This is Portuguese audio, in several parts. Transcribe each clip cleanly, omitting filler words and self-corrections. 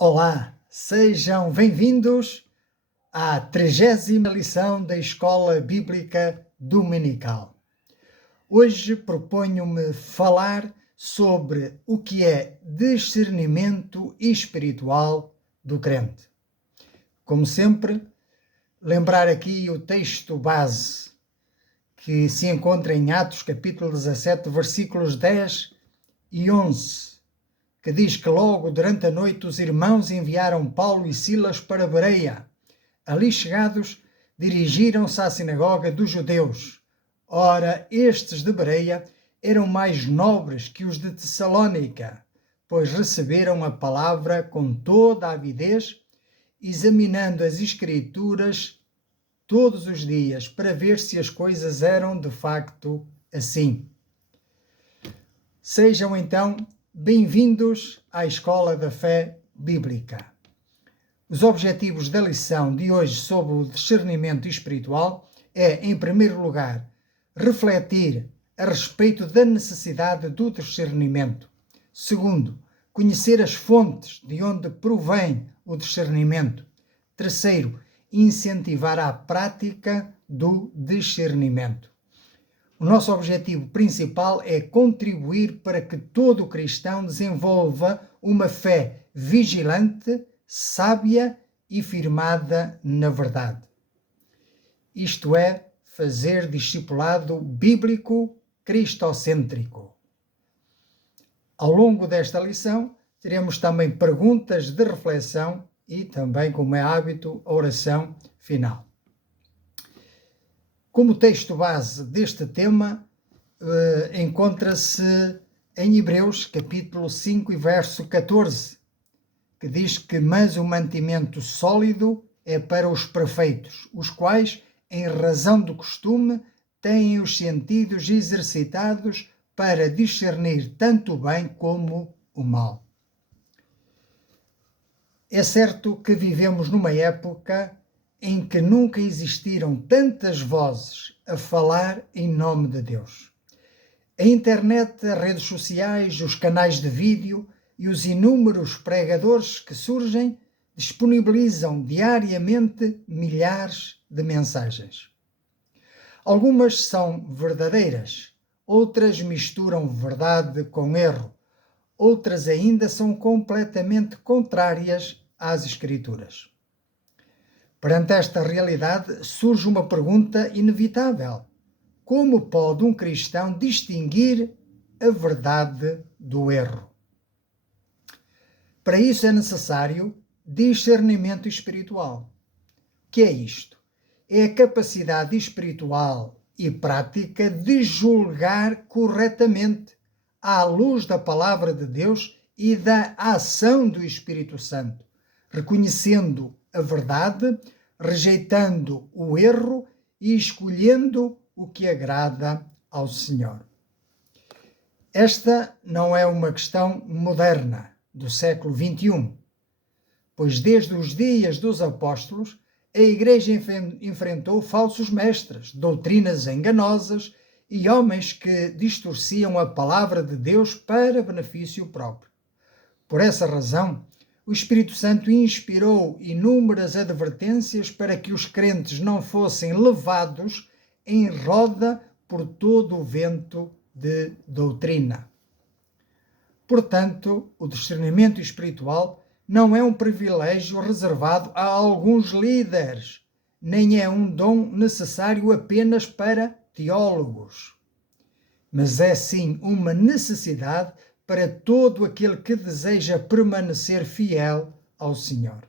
Olá, sejam bem-vindos à 30ª lição da Escola Bíblica Dominical. Hoje proponho-me falar sobre o que é discernimento espiritual do crente. Como sempre, lembrar aqui o texto base que se encontra em Atos capítulo 17, versículos 10 e 11. Que diz que logo durante a noite os irmãos enviaram Paulo e Silas para Bereia. Ali chegados, dirigiram-se à sinagoga dos judeus. Ora, estes de Bereia eram mais nobres que os de Tessalónica, pois receberam a palavra com toda a avidez, examinando as Escrituras todos os dias, para ver se as coisas eram de facto assim. Sejam então bem-vindos à Escola da Fé Bíblica. Os objetivos da lição de hoje sobre o discernimento espiritual é, em primeiro lugar, refletir a respeito da necessidade do discernimento. Segundo, conhecer as fontes de onde provém o discernimento. Terceiro, incentivar a prática do discernimento. O nosso objetivo principal é contribuir para que todo cristão desenvolva uma fé vigilante, sábia e firmada na verdade. Isto é, fazer discipulado bíblico cristocêntrico. Ao longo desta lição, teremos também perguntas de reflexão e também, como é hábito, a oração final. Como texto base deste tema, encontra-se em Hebreus, capítulo 5 e verso 14, que diz que mas o mantimento sólido é para os perfeitos, os quais, em razão do costume, têm os sentidos exercitados para discernir tanto o bem como o mal. É certo que vivemos numa época em que nunca existiram tantas vozes a falar em nome de Deus. A internet, as redes sociais, os canais de vídeo e os inúmeros pregadores que surgem disponibilizam diariamente milhares de mensagens. Algumas são verdadeiras, outras misturam verdade com erro, outras ainda são completamente contrárias às Escrituras. Perante esta realidade, surge uma pergunta inevitável: como pode um cristão distinguir a verdade do erro? Para isso é necessário discernimento espiritual. O que é isto? É a capacidade espiritual e prática de julgar corretamente, à luz da palavra de Deus e da ação do Espírito Santo, reconhecendo a verdade, rejeitando o erro e escolhendo o que agrada ao Senhor. Esta não é uma questão moderna do século XXI, pois desde os dias dos apóstolos a Igreja enfrentou falsos mestres, doutrinas enganosas e homens que distorciam a palavra de Deus para benefício próprio. Por essa razão, o Espírito Santo inspirou inúmeras advertências para que os crentes não fossem levados em roda por todo o vento de doutrina. Portanto, o discernimento espiritual não é um privilégio reservado a alguns líderes, nem é um dom necessário apenas para teólogos, mas é sim uma necessidade para todo aquele que deseja permanecer fiel ao Senhor.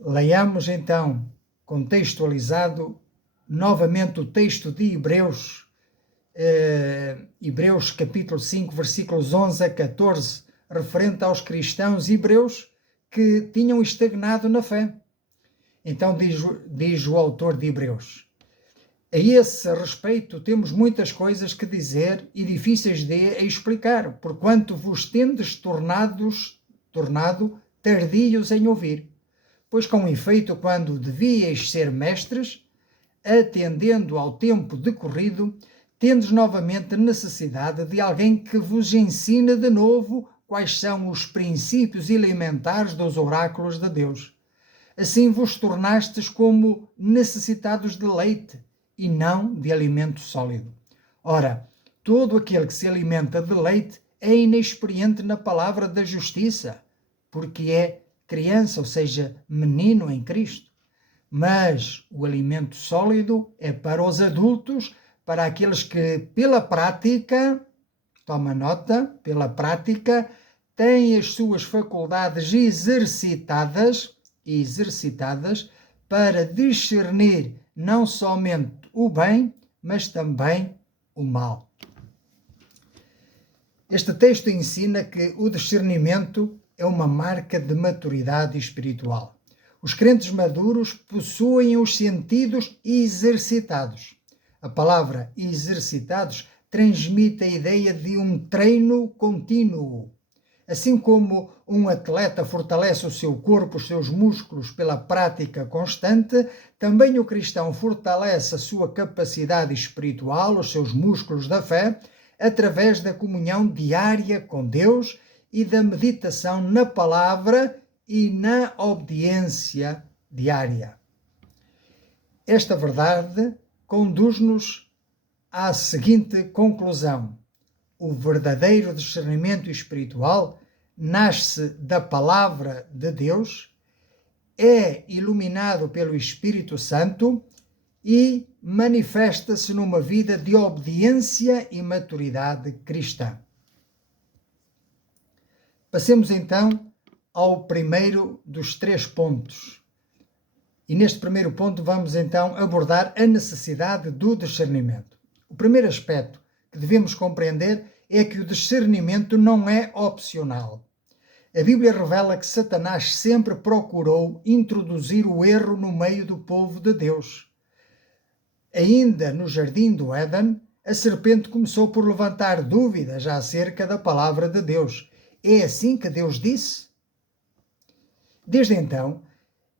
Leiamos então, contextualizado, novamente o texto de Hebreus, Hebreus capítulo 5, versículos 11 a 14, referente aos cristãos hebreus que tinham estagnado na fé. Então diz o autor de Hebreus: a esse respeito temos muitas coisas que dizer e difíceis de explicar, porquanto vos tendes tornado tardios em ouvir. Pois com efeito, quando devíeis ser mestres, atendendo ao tempo decorrido, tendes novamente necessidade de alguém que vos ensine de novo quais são os princípios elementares dos oráculos de Deus. Assim vos tornastes como necessitados de leite e não de alimento sólido. Ora, todo aquele que se alimenta de leite é inexperiente na palavra da justiça, porque é criança, ou seja, menino em Cristo. Mas o alimento sólido é para os adultos, para aqueles que, pela prática, toma nota, pela prática, têm as suas faculdades exercitadas para discernir não somente o bem, mas também o mal. Este texto ensina que o discernimento é uma marca de maturidade espiritual. Os crentes maduros possuem os sentidos exercitados. A palavra exercitados transmite a ideia de um treino contínuo. Assim como um atleta fortalece o seu corpo, os seus músculos pela prática constante, também o cristão fortalece a sua capacidade espiritual, os seus músculos da fé, através da comunhão diária com Deus e da meditação na palavra e na obediência diária. Esta verdade conduz-nos à seguinte conclusão: o verdadeiro discernimento espiritual nasce da palavra de Deus, é iluminado pelo Espírito Santo e manifesta-se numa vida de obediência e maturidade cristã. Passemos então ao primeiro dos 3 pontos. E neste primeiro ponto vamos então abordar a necessidade do discernimento. O primeiro aspecto que devemos compreender é que o discernimento não é opcional. A Bíblia revela que Satanás sempre procurou introduzir o erro no meio do povo de Deus. Ainda no jardim do Éden, a serpente começou por levantar dúvidas acerca da palavra de Deus. É assim que Deus disse? Desde então,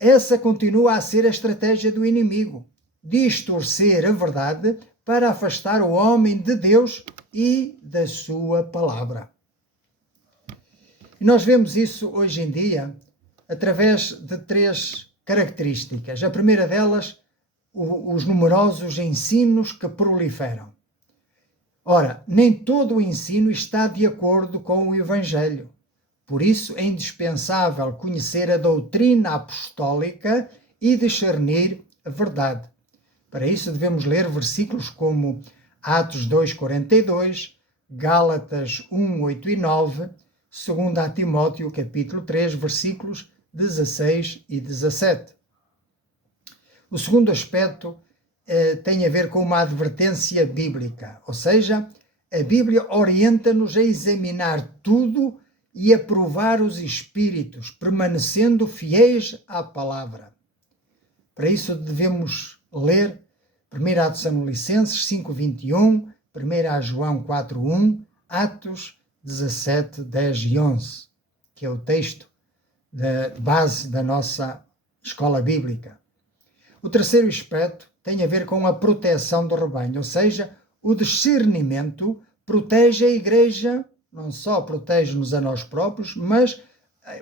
essa continua a ser a estratégia do inimigo: distorcer a verdade para afastar o homem de Deus e da sua palavra. E nós vemos isso hoje em dia através de 3 características. A primeira delas, os numerosos ensinos que proliferam. Ora, nem todo o ensino está de acordo com o Evangelho. Por isso é indispensável conhecer a doutrina apostólica e discernir a verdade. Para isso devemos ler versículos como Atos 2:42, Gálatas 1:8 e 9, 2 Timóteo capítulo 3, versículos 16 e 17. O segundo aspecto tem a ver com uma advertência bíblica, ou seja, a Bíblia orienta-nos a examinar tudo e a provar os espíritos, permanecendo fiéis à palavra. Para isso devemos ler 1 Tessalonicenses 5:21, 1 João 4:1, Atos 17, 10 e 11, que é o texto de base da nossa escola bíblica. O terceiro aspecto tem a ver com a proteção do rebanho, ou seja, o discernimento protege a igreja, não só protege-nos a nós próprios, mas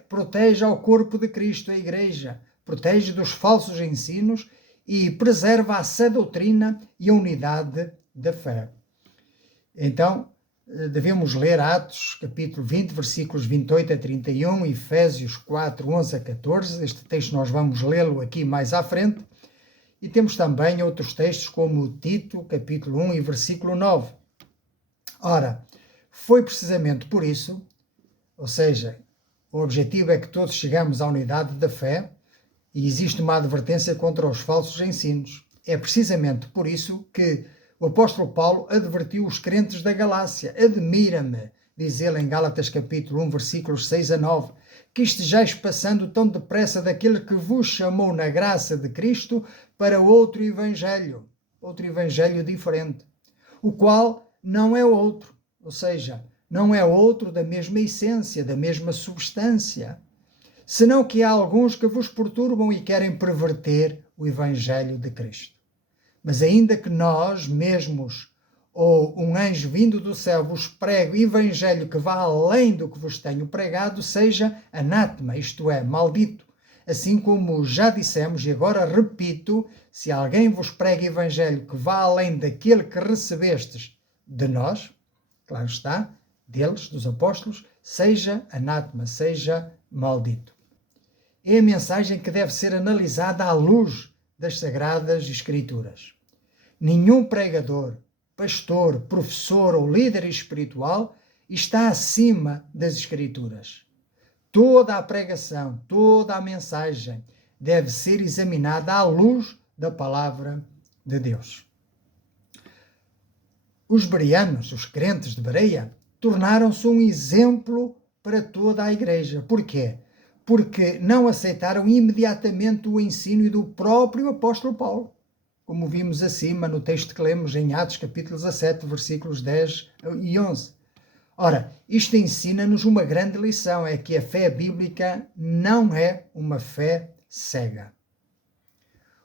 protege ao corpo de Cristo, a igreja, protege dos falsos ensinos e preserva a sã doutrina e a unidade da fé. Então, devemos ler Atos, capítulo 20, versículos 28 a 31, Efésios 4, 11 a 14. Este texto nós vamos lê-lo aqui mais à frente. E temos também outros textos como Tito, capítulo 1 e versículo 9. Ora, foi precisamente por isso, ou seja, o objetivo é que todos chegamos à unidade da fé e existe uma advertência contra os falsos ensinos. É precisamente por isso que o apóstolo Paulo advertiu os crentes da Galácia: admira-me, diz ele em Gálatas capítulo 1, versículos 6 a 9, que estejais passando tão depressa daquele que vos chamou na graça de Cristo para outro evangelho diferente, o qual não é outro, ou seja, não é outro da mesma essência, da mesma substância, senão que há alguns que vos perturbam e querem perverter o evangelho de Cristo. Mas ainda que nós mesmos ou um anjo vindo do céu vos prega o evangelho que vá além do que vos tenho pregado, seja anátema, isto é, maldito. Assim como já dissemos, e agora repito, se alguém vos prega evangelho que vá além daquele que recebestes de nós, claro está, deles, dos apóstolos, seja anátema, seja maldito. É a mensagem que deve ser analisada à luz das Sagradas Escrituras. Nenhum pregador, pastor, professor ou líder espiritual está acima das Escrituras. Toda a pregação, toda a mensagem deve ser examinada à luz da palavra de Deus. Os bereanos, os crentes de Bereia, tornaram-se um exemplo para toda a igreja. Porquê? Porque não aceitaram imediatamente o ensino do próprio apóstolo Paulo, como vimos acima no texto que lemos em Atos capítulo 17, versículos 10 e 11. Ora, isto ensina-nos uma grande lição, é que a fé bíblica não é uma fé cega.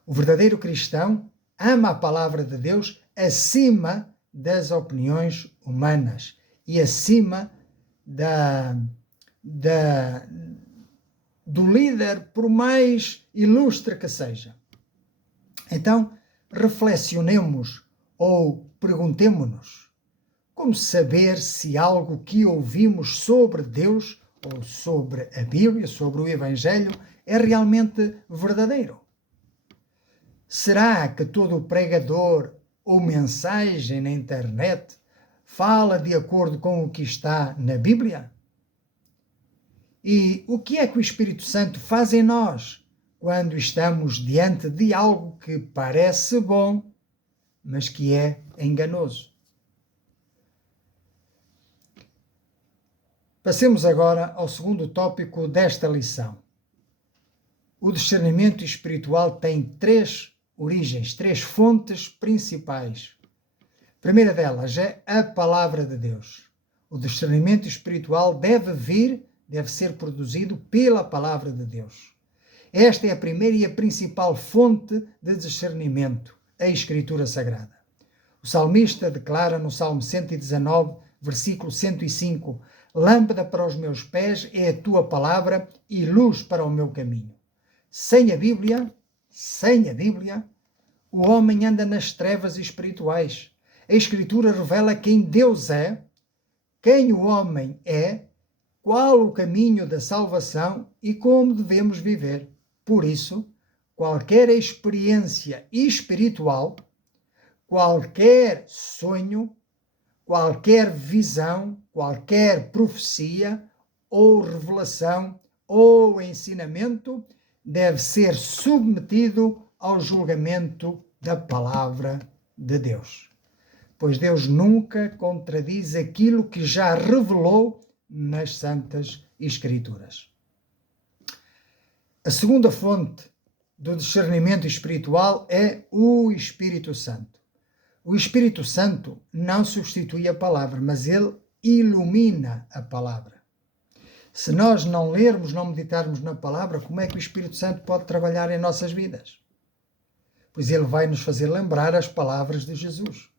O verdadeiro cristão ama a palavra de Deus acima das opiniões humanas e acima do líder, por mais ilustre que seja. Então, reflexionemos ou perguntemo-nos: como saber se algo que ouvimos sobre Deus ou sobre a Bíblia, sobre o Evangelho, é realmente verdadeiro? Será que todo pregador ou mensagem na internet fala de acordo com o que está na Bíblia? E o que é que o Espírito Santo faz em nós quando estamos diante de algo que parece bom, mas que é enganoso? Passemos agora ao segundo tópico desta lição. O discernimento espiritual tem três origens, três fontes principais. A primeira delas é a palavra de Deus. O discernimento espiritual deve ser produzido pela palavra de Deus. Esta é a primeira e a principal fonte de discernimento, a Escritura Sagrada. O salmista declara no Salmo 119, versículo 105: lâmpada para os meus pés é a tua palavra e luz para o meu caminho. Sem a Bíblia, o homem anda nas trevas espirituais. A Escritura revela quem Deus é, quem o homem é, qual o caminho da salvação e como devemos viver. Por isso, qualquer experiência espiritual, qualquer sonho, qualquer visão, qualquer profecia ou revelação ou ensinamento deve ser submetido ao julgamento da palavra de Deus. Pois Deus nunca contradiz aquilo que já revelou nas Santas Escrituras. A segunda fonte do discernimento espiritual é o Espírito Santo. O Espírito Santo não substitui a palavra, mas ele ilumina a palavra. Se nós não lermos, não meditarmos na palavra, como é que o Espírito Santo pode trabalhar em nossas vidas? Pois ele vai nos fazer lembrar as palavras de Jesus.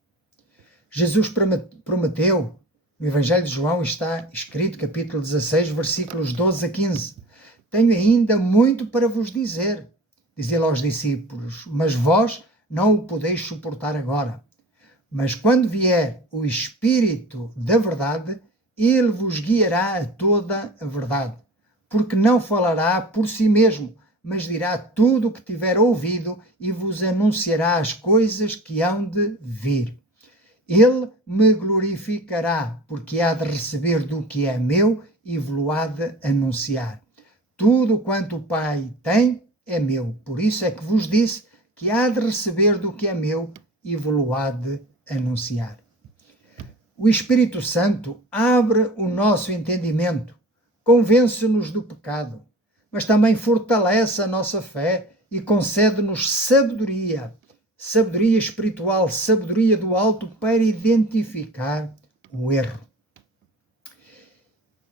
Jesus prometeu, no Evangelho de João está escrito, capítulo 16, versículos 12 a 15. Tenho ainda muito para vos dizer, diz ele aos discípulos, mas vós não o podeis suportar agora. Mas quando vier o Espírito da verdade, ele vos guiará a toda a verdade, porque não falará por si mesmo, mas dirá tudo o que tiver ouvido e vos anunciará as coisas que hão de vir. Ele me glorificará, porque há de receber do que é meu e vos há de anunciar. Tudo quanto o Pai tem é meu, por isso é que vos disse que há de receber do que é meu e vos há de anunciar. O Espírito Santo abre o nosso entendimento, convence-nos do pecado, mas também fortalece a nossa fé e concede-nos sabedoria espiritual, sabedoria do alto para identificar o erro.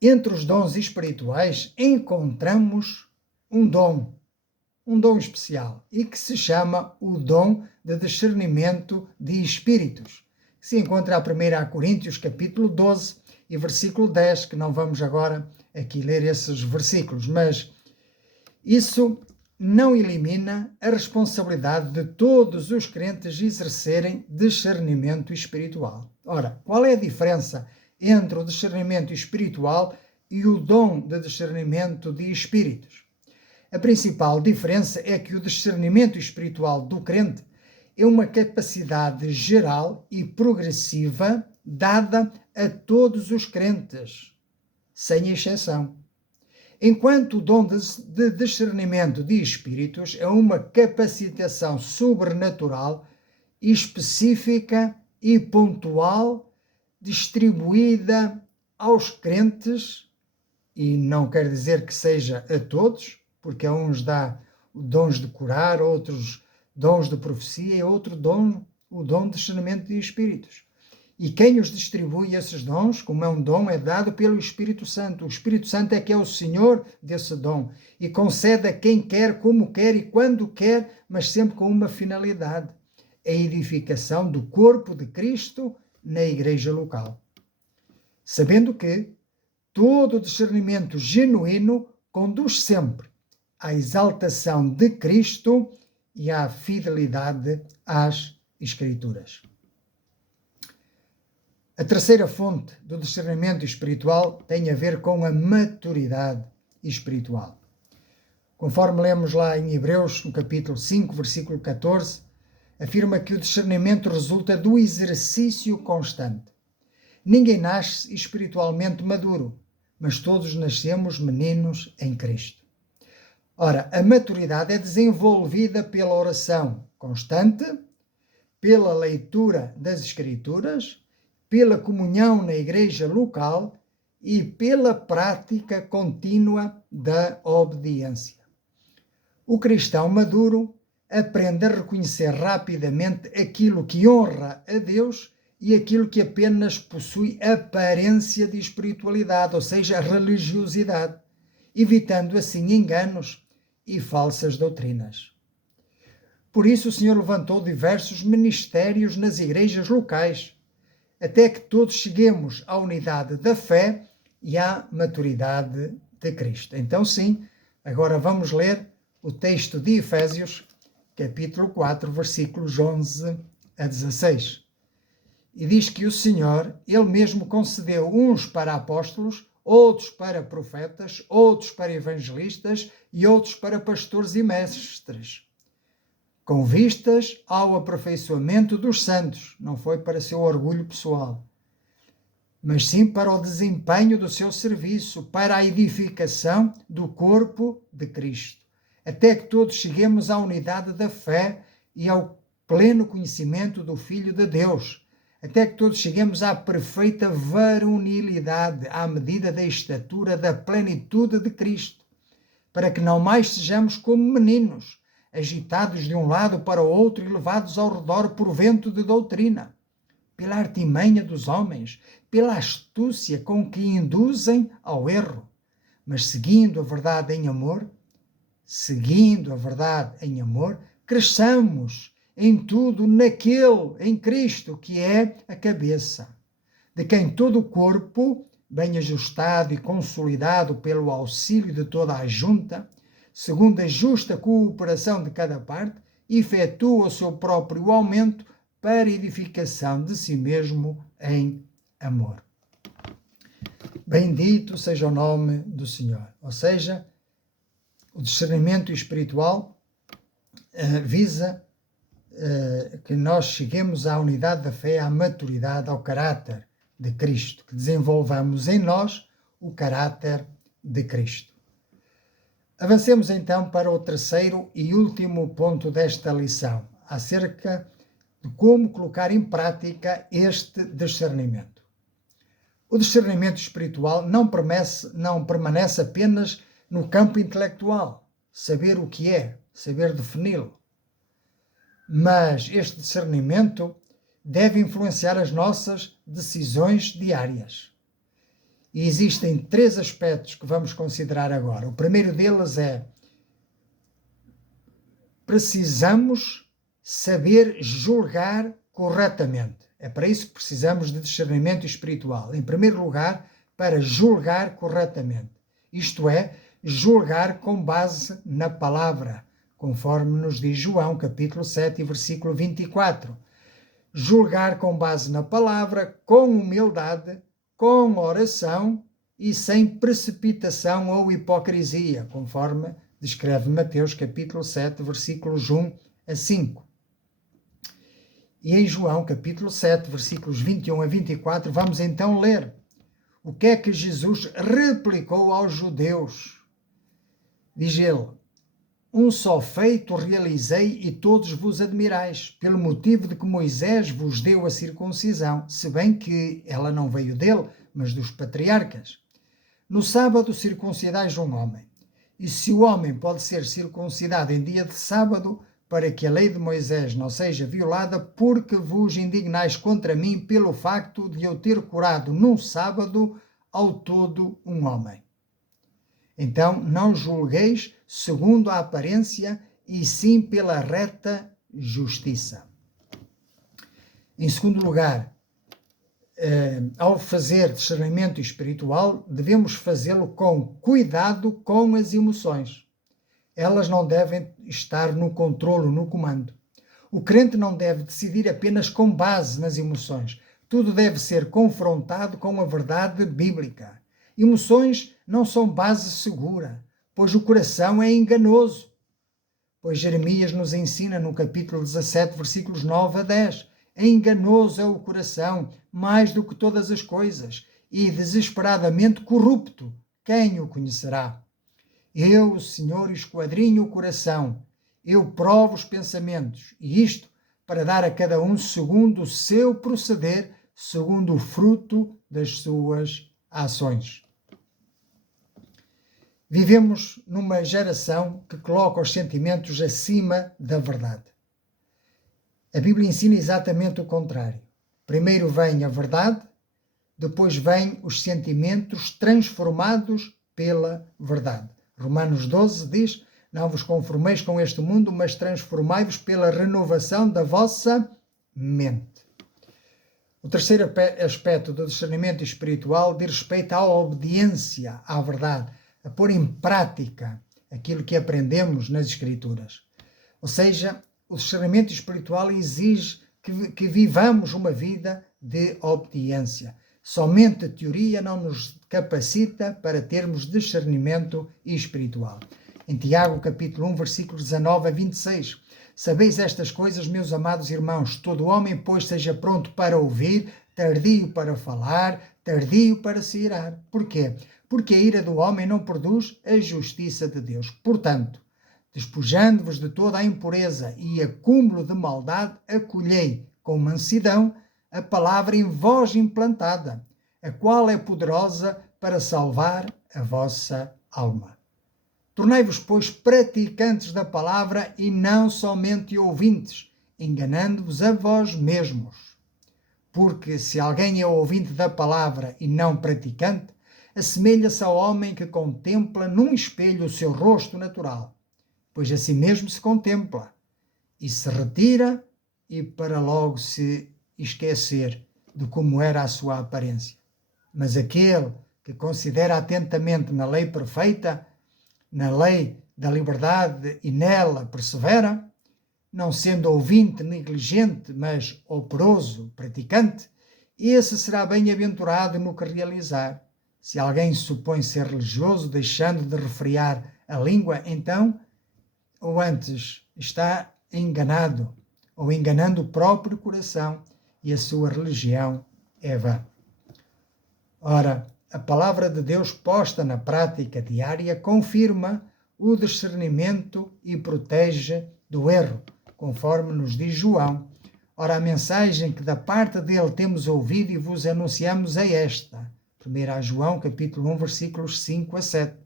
Entre os dons espirituais encontramos um dom especial e que se chama o dom de discernimento de espíritos, que se encontra a 1 Coríntios, capítulo 12 e versículo 10, que não vamos agora aqui ler esses versículos, mas isso não elimina a responsabilidade de todos os crentes exercerem discernimento espiritual. Ora, qual é a diferença entre o discernimento espiritual e o dom de discernimento de espíritos? A principal diferença é que o discernimento espiritual do crente é uma capacidade geral e progressiva dada a todos os crentes, sem exceção. Enquanto o dom de discernimento de espíritos é uma capacitação sobrenatural, específica e pontual, distribuída aos crentes, e não quer dizer que seja a todos, porque a uns dá dons de curar, outros dons de profecia e outro dom, o dom de discernimento de espíritos. E quem os distribui esses dons, como é um dom, é dado pelo Espírito Santo. O Espírito Santo é que é o Senhor desse dom e concede a quem quer, como quer e quando quer, mas sempre com uma finalidade: a edificação do corpo de Cristo na igreja local. Sabendo que todo discernimento genuíno conduz sempre à exaltação de Cristo e à fidelidade às Escrituras. A terceira fonte do discernimento espiritual tem a ver com a maturidade espiritual. Conforme lemos lá em Hebreus, no capítulo 5, versículo 14, afirma que o discernimento resulta do exercício constante. Ninguém nasce espiritualmente maduro, mas todos nascemos meninos em Cristo. Ora, a maturidade é desenvolvida pela oração constante, pela leitura das Escrituras, pela comunhão na igreja local e pela prática contínua da obediência. O cristão maduro aprende a reconhecer rapidamente aquilo que honra a Deus e aquilo que apenas possui aparência de espiritualidade, ou seja, religiosidade, evitando assim enganos e falsas doutrinas. Por isso o Senhor levantou diversos ministérios nas igrejas locais, até que todos cheguemos à unidade da fé e à maturidade de Cristo. Então sim, agora vamos ler o texto de Efésios, capítulo 4, versículos 11 a 16. E diz que o Senhor, Ele mesmo concedeu uns para apóstolos, outros para profetas, outros para evangelistas e outros para pastores e mestres, com vistas ao aperfeiçoamento dos santos. Não foi para seu orgulho pessoal, mas sim para o desempenho do seu serviço, para a edificação do corpo de Cristo, até que todos cheguemos à unidade da fé e ao pleno conhecimento do Filho de Deus, até que todos cheguemos à perfeita varonilidade, à medida da estatura da plenitude de Cristo, para que não mais sejamos como meninos, agitados de um lado para o outro e levados ao redor por vento de doutrina, pela artimanha dos homens, pela astúcia com que induzem ao erro, mas seguindo a verdade em amor, cresçamos em tudo naquele, em Cristo, que é a cabeça, de quem todo o corpo, bem ajustado e consolidado pelo auxílio de toda a junta, segundo a justa cooperação de cada parte, efetua o seu próprio aumento para edificação de si mesmo em amor. Bendito seja o nome do Senhor. Ou seja, o discernimento espiritual visa que nós cheguemos à unidade da fé, à maturidade, ao caráter de Cristo, que desenvolvamos em nós o caráter de Cristo. Avancemos então para o terceiro e último ponto desta lição, acerca de como colocar em prática este discernimento. O discernimento espiritual não permanece apenas no campo intelectual, saber o que é, saber defini-lo. Mas este discernimento deve influenciar as nossas decisões diárias. E existem 3 aspectos que vamos considerar agora. O primeiro deles é: precisamos saber julgar corretamente. É para isso que precisamos de discernimento espiritual. Em primeiro lugar, para julgar corretamente. Isto é, julgar com base na palavra, conforme nos diz João, capítulo 7, versículo 24. Julgar com base na palavra, com humildade, com oração e sem precipitação ou hipocrisia, conforme descreve Mateus, capítulo 7, versículos 1 a 5. E em João, capítulo 7, versículos 21 a 24, vamos então ler o que é que Jesus replicou aos judeus. Diz ele: um só feito realizei e todos vos admirais, pelo motivo de que Moisés vos deu a circuncisão, se bem que ela não veio dele, mas dos patriarcas. No sábado circuncidais um homem. E se o homem pode ser circuncidado em dia de sábado, para que a lei de Moisés não seja violada, porque vos indignais contra mim pelo facto de eu ter curado num sábado ao todo um homem. Então não julgueis segundo a aparência, e sim pela reta justiça. Em segundo lugar, ao fazer discernimento espiritual, devemos fazê-lo com cuidado com as emoções. Elas não devem estar no controlo, no comando. O crente não deve decidir apenas com base nas emoções. Tudo deve ser confrontado com a verdade bíblica. Emoções não são base segura, pois o coração é enganoso. Pois Jeremias nos ensina no capítulo 17, versículos 9 a 10. Enganoso é o coração, mais do que todas as coisas, e desesperadamente corrupto. Quem o conhecerá? Eu, o Senhor, esquadrinho o coração, eu provo os pensamentos, e isto para dar a cada um segundo o seu proceder, segundo o fruto das suas ações. Vivemos numa geração que coloca os sentimentos acima da verdade. A Bíblia ensina exatamente o contrário. Primeiro vem a verdade, depois vêm os sentimentos transformados pela verdade. Romanos 12 diz: não vos conformeis com este mundo, mas transformai-vos pela renovação da vossa mente. O terceiro aspecto do discernimento espiritual diz respeito à obediência à verdade, a pôr em prática aquilo que aprendemos nas Escrituras. Ou seja, o discernimento espiritual exige que vivamos uma vida de obediência. Somente a teoria não nos capacita para termos discernimento espiritual. Em Tiago, capítulo 1, versículos 19 a 26. Sabeis estas coisas, meus amados irmãos, todo homem, pois, seja pronto para ouvir, tardio para falar, tardio para se irar. Porquê? Porque a ira do homem não produz a justiça de Deus. Portanto, despojando-vos de toda a impureza e acúmulo de maldade, acolhei com mansidão a palavra em vós implantada, a qual é poderosa para salvar a vossa alma. Tornai-vos, pois, praticantes da palavra e não somente ouvintes, enganando-vos a vós mesmos. Porque se alguém é ouvinte da palavra e não praticante, assemelha-se ao homem que contempla num espelho o seu rosto natural, pois a si mesmo se contempla, e se retira e para logo se esquecer de como era a sua aparência. Mas aquele que considera atentamente na lei perfeita, na lei da liberdade e nela persevera, não sendo ouvinte negligente, mas operoso, praticante, esse será bem-aventurado no que realizar. Se alguém supõe ser religioso, deixando de refrear a língua, então, ou antes, está enganado, ou enganando o próprio coração, e a sua religião é vã. Ora, a palavra de Deus posta na prática diária confirma o discernimento e protege do erro, conforme nos diz João. Ora, a mensagem que da parte dele temos ouvido e vos anunciamos é esta. 1 João, capítulo 1, versículos 5 a 7.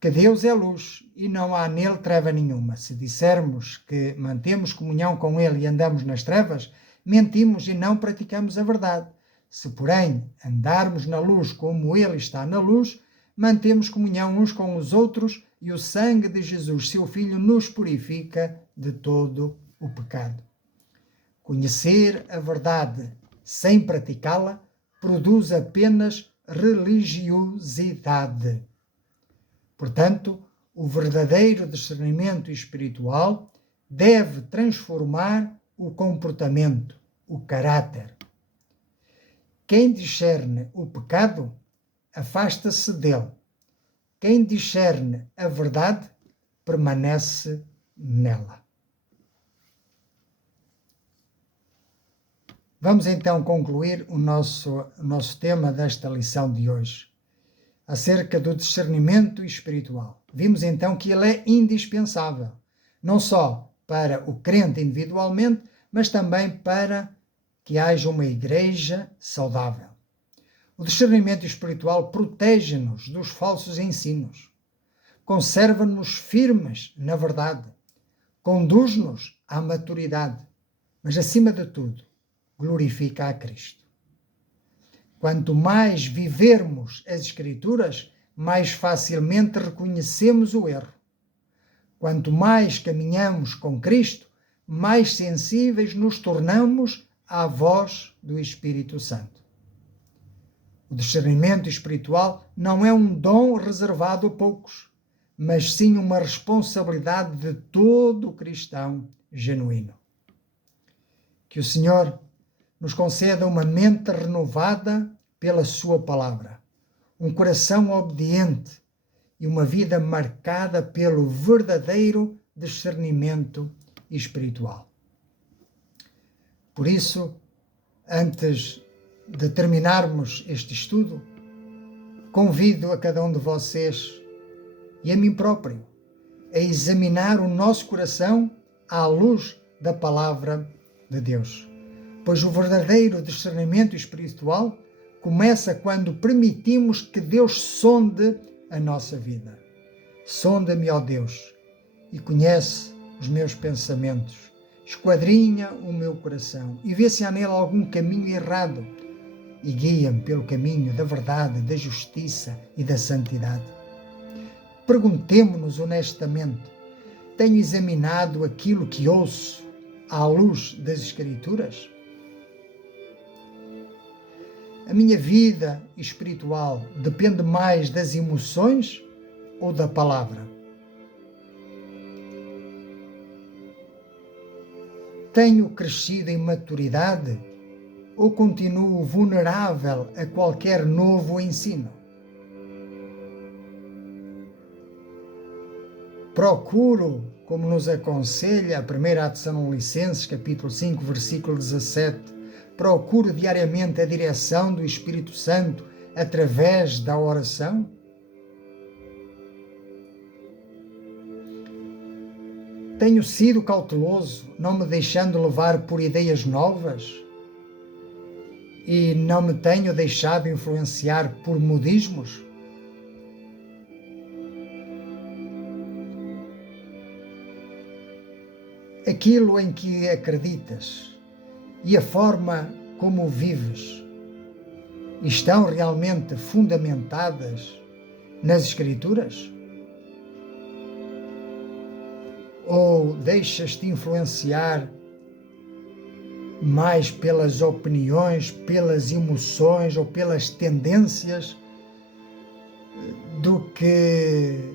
Que Deus é luz e não há nele treva nenhuma. Se dissermos que mantemos comunhão com ele e andamos nas trevas, mentimos e não praticamos a verdade. Se, porém, andarmos na luz como ele está na luz, mantemos comunhão uns com os outros e o sangue de Jesus, seu Filho, nos purifica de todo o pecado. Conhecer a verdade sem praticá-la produz apenas religiosidade. Portanto, o verdadeiro discernimento espiritual deve transformar o comportamento, o caráter. Quem discerne o pecado, afasta-se dele. Quem discerne a verdade, permanece nela. Vamos então concluir o nosso tema desta lição de hoje, acerca do discernimento espiritual. Vimos então que ele é indispensável, não só para o crente individualmente, mas também para que haja uma igreja saudável. O discernimento espiritual protege-nos dos falsos ensinos, conserva-nos firmes na verdade, conduz-nos à maturidade, mas acima de tudo, glorifica a Cristo. Quanto mais vivermos as Escrituras, mais facilmente reconhecemos o erro. Quanto mais caminhamos com Cristo, mais sensíveis nos tornamos à voz do Espírito Santo. O discernimento espiritual não é um dom reservado a poucos, mas sim uma responsabilidade de todo cristão genuíno. Que o Senhor nos conceda uma mente renovada pela sua palavra, um coração obediente e uma vida marcada pelo verdadeiro discernimento espiritual. Por isso, antes de terminarmos este estudo, convido a cada um de vocês e a mim próprio a examinar o nosso coração à luz da palavra de Deus. Pois o verdadeiro discernimento espiritual começa quando permitimos que Deus sonde a nossa vida. Sonda-me, ó Deus, e conhece os meus pensamentos. Esquadrinha o meu coração e vê se há nele algum caminho errado e guia-me pelo caminho da verdade, da justiça e da santidade. Perguntemo-nos honestamente: tenho examinado aquilo que ouço à luz das Escrituras? A minha vida espiritual depende mais das emoções ou da palavra? Tenho crescido em maturidade ou continuo vulnerável a qualquer novo ensino? Procuro, como nos aconselha a 1 Tessalonicenses, capítulo 5, versículo 17, procuro diariamente a direção do Espírito Santo através da oração? Tenho sido cauteloso, não me deixando levar por ideias novas? E não me tenho deixado influenciar por modismos? Aquilo em que acreditas e a forma como vives estão realmente fundamentadas nas Escrituras? Ou deixas-te influenciar mais pelas opiniões, pelas emoções ou pelas tendências do que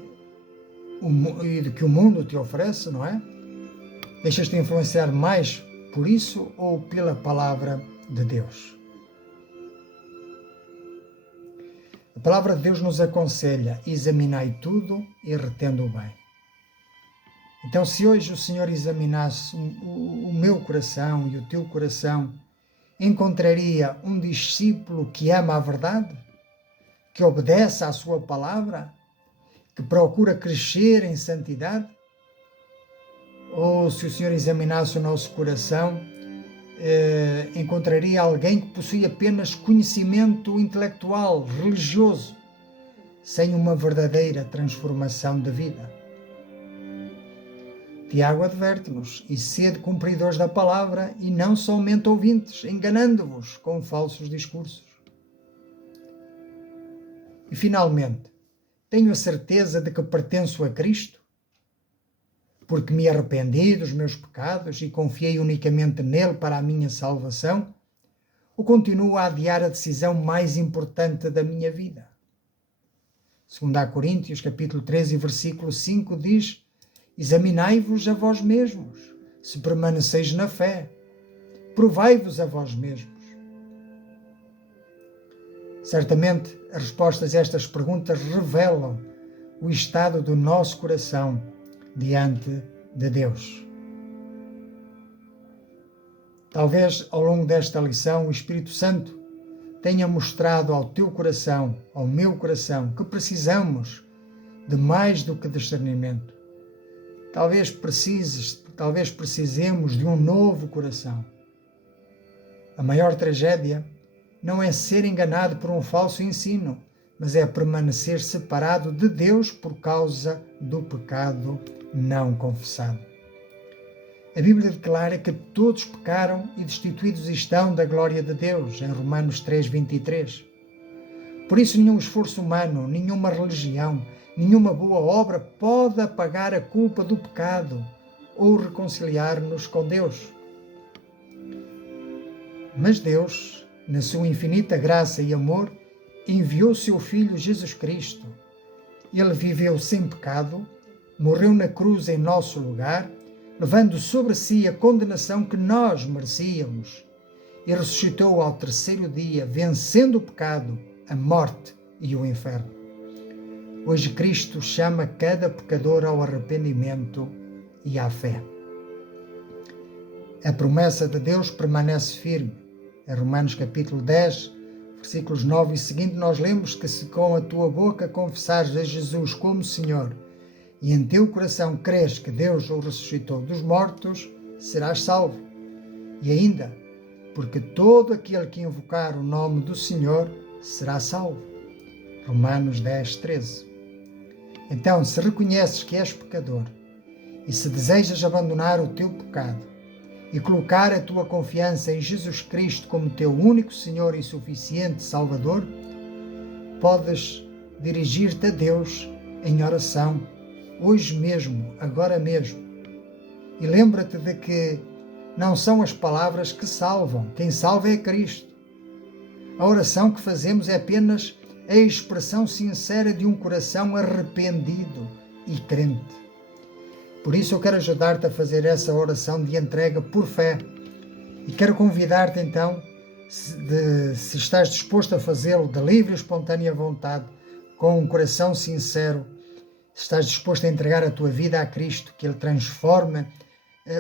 o mundo te oferece, não é? Deixas-te influenciar mais por isso ou pela palavra de Deus? A palavra de Deus nos aconselha: examinai tudo e retende o bem. Então, se hoje o Senhor examinasse o meu coração e o teu coração, encontraria um discípulo que ama a verdade, que obedece à sua palavra, que procura crescer em santidade? Ou se o Senhor examinasse o nosso coração, encontraria alguém que possui apenas conhecimento intelectual, religioso, sem uma verdadeira transformação de vida? Tiago adverte-nos: e sede cumpridores da palavra e não somente ouvintes, enganando-vos com falsos discursos. E finalmente, tenho a certeza de que pertenço a Cristo? porque me arrependi dos meus pecados e confiei unicamente nele para a minha salvação? Ou continuo a adiar a decisão mais importante da minha vida? 2 Coríntios, capítulo 13, versículo 5 diz: examinai-vos a vós mesmos, se permaneceis na fé. Provai-vos a vós mesmos. Certamente, as respostas a estas perguntas revelam o estado do nosso coração diante de Deus. Talvez, ao longo desta lição, o Espírito Santo tenha mostrado ao teu coração, ao meu coração, que precisamos de mais do que discernimento. Talvez precisemos de um novo coração. A maior tragédia não é ser enganado por um falso ensino, mas é permanecer separado de Deus por causa do pecado não confessado. A Bíblia declara que todos pecaram e destituídos estão da glória de Deus, em Romanos 3:23. Por isso, nenhum esforço humano, nenhuma religião, nenhuma boa obra pode apagar a culpa do pecado ou reconciliar-nos com Deus. Mas Deus, na sua infinita graça e amor, enviou seu Filho Jesus Cristo. Ele viveu sem pecado, morreu na cruz em nosso lugar, levando sobre si a condenação que nós merecíamos, e ressuscitou ao terceiro dia, vencendo o pecado, a morte e o inferno. Hoje Cristo chama cada pecador ao arrependimento e à fé. A promessa de Deus permanece firme. Em Romanos capítulo 10, versículos 9 e seguinte, nós lemos que se com a tua boca confessares a Jesus como Senhor e em teu coração crês que Deus o ressuscitou dos mortos, serás salvo. E ainda, porque todo aquele que invocar o nome do Senhor será salvo. Romanos 10, 13. Então, se reconheces que és pecador e se desejas abandonar o teu pecado e colocar a tua confiança em Jesus Cristo como teu único Senhor e suficiente Salvador, podes dirigir-te a Deus em oração, hoje mesmo, agora mesmo. E lembra-te de que não são as palavras que salvam, quem salva é Cristo. A oração que fazemos é apenas a expressão sincera de um coração arrependido e crente. Por isso eu quero ajudar-te a fazer essa oração de entrega por fé. E quero convidar-te então, se estás disposto a fazê-lo de livre e espontânea vontade, com um coração sincero, se estás disposto a entregar a tua vida a Cristo, que Ele transforme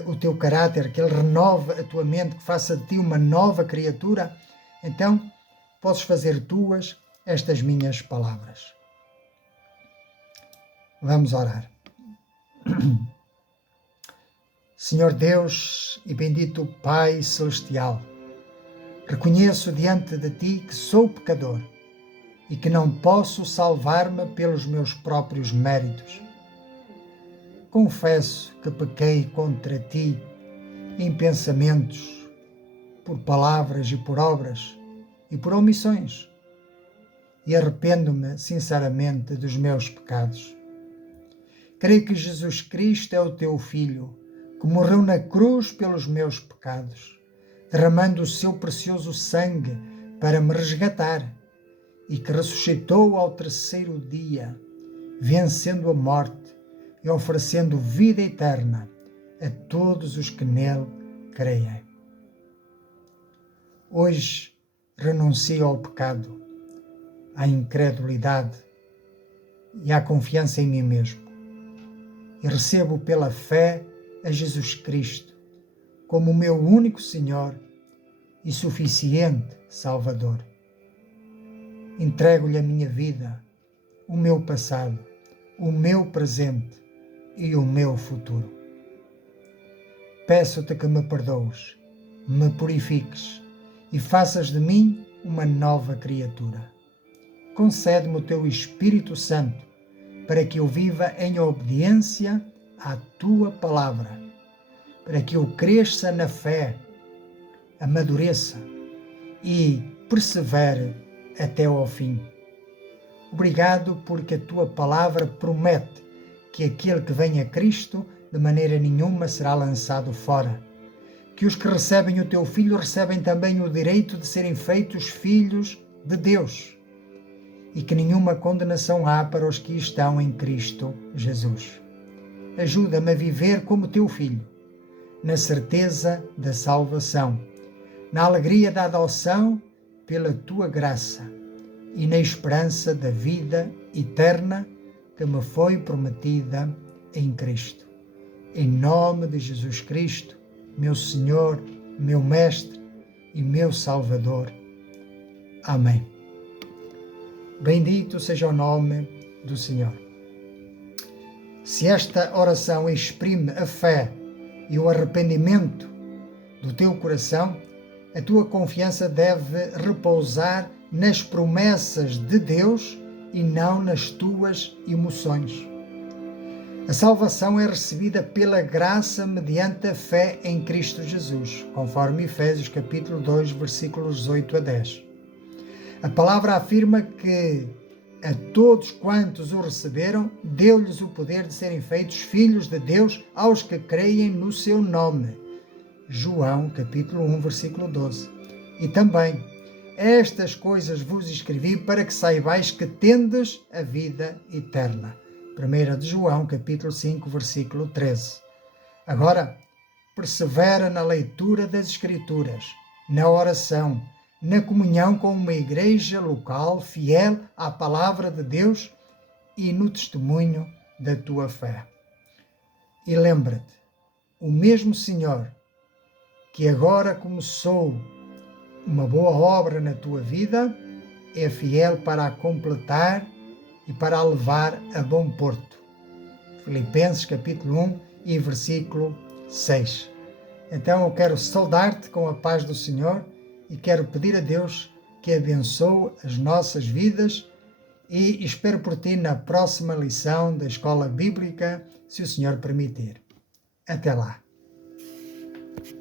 o teu caráter, que Ele renove a tua mente, que faça de ti uma nova criatura, então podes fazer tuas estas minhas palavras. Vamos orar. Senhor Deus e bendito Pai Celestial, reconheço diante de Ti que sou pecador e que não posso salvar-me pelos meus próprios méritos. Confesso que pequei contra Ti em pensamentos, por palavras e por obras e por omissões, e arrependo-me sinceramente dos meus pecados. Creio que Jesus Cristo é o Teu Filho, que morreu na cruz pelos meus pecados, derramando o seu precioso sangue para me resgatar, e que ressuscitou ao terceiro dia, vencendo a morte e oferecendo vida eterna a todos os que nele creem. Hoje renuncio ao pecado, à incredulidade e à confiança em mim mesmo, e recebo pela fé a Jesus Cristo como o meu único Senhor e suficiente Salvador. Entrego-lhe a minha vida, o meu passado, o meu presente e o meu futuro. Peço-te que me perdoes, me purifiques e faças de mim uma nova criatura. Concede-me o teu Espírito Santo para que eu viva em obediência à tua palavra, para que eu cresça na fé, amadureça e persevere até ao fim. Obrigado porque a tua palavra promete que aquele que vem a Cristo de maneira nenhuma será lançado fora. Que os que recebem o teu Filho recebem também o direito de serem feitos filhos de Deus, e que nenhuma condenação há para os que estão em Cristo Jesus. Ajuda-me a viver como teu filho, na certeza da salvação, na alegria da adoção pela tua graça e na esperança da vida eterna que me foi prometida em Cristo. Em nome de Jesus Cristo, meu Senhor, meu Mestre e meu Salvador. Amém. Bendito seja o nome do Senhor. Se esta oração exprime a fé e o arrependimento do teu coração, a tua confiança deve repousar nas promessas de Deus e não nas tuas emoções. A salvação é recebida pela graça mediante a fé em Cristo Jesus, conforme Efésios capítulo 2, versículos 8 a 10. A palavra afirma que a todos quantos o receberam, deu-lhes o poder de serem feitos filhos de Deus aos que creem no seu nome. João capítulo 1, versículo 12. E também, estas coisas vos escrevi para que saibais que tendes a vida eterna. 1 de João, capítulo 5, versículo 13. Agora, persevera na leitura das Escrituras, na oração, na comunhão com uma igreja local fiel à palavra de Deus e no testemunho da tua fé. E lembra-te, o mesmo Senhor que agora começou uma boa obra na tua vida é fiel para a completar e para a levar a bom porto. Filipenses capítulo 1 e versículo 6. Então eu quero saudar-te com a paz do Senhor e quero pedir a Deus que abençoe as nossas vidas e espero por ti na próxima lição da Escola Bíblica, se o Senhor permitir. Até lá.